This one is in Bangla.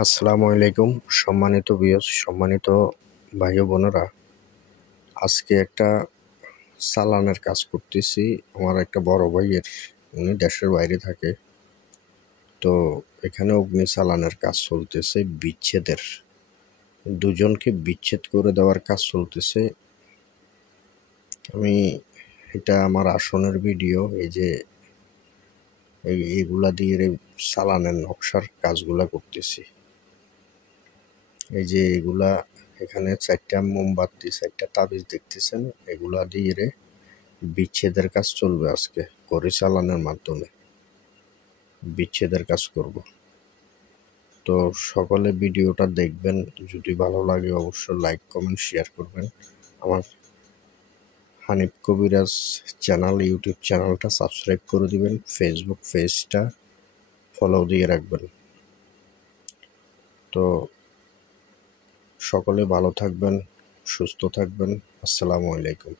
আসসালামু আলাইকুম। সম্মানিত ভিউয়ার্স, সম্মানিত ভাই ও বোনেরা, আজকে একটা চালানের কাজ করতেছি। আমার একটা বড় ভাইয়ের, উনি দেশের বাইরে থাকে। তো এখানে অগ্নি চালানের কাজ চলতেছে, বিচ্ছেদের, দুজনকে বিচ্ছেদ করে দেওয়ার কাজ চলতেছে। আমি এটা আমার আসনের ভিডিও, এই যে এইগুলা দিয়ে চালানের নকশার কাজগুলা করতেছি। এই যে এগুলা, এখানে 4টা মোমবাতি, 4টা তাবিজ দেখতেছেন, এগুলা দিয়ে বিচ্ছেদের কাজ চলবে। আজকে করে চালানোর মাধ্যমে বিচ্ছেদের কাজ করব। তো সকলে ভিডিওটা দেখবেন, যদি ভালো লাগে অবশ্যই লাইক কমেন্ট শেয়ার করবেন। আমার হানিফ কবিরাজ চ্যানেল, ইউটিউব চ্যানেলটা সাবস্ক্রাইব করে দিবেন, ফেসবুক পেজটা ফলো দিয়ে রাখবেন। তো সকলে ভালো থাকবেন, সুস্থ থাকবেন। আসসালামু আলাইকুম।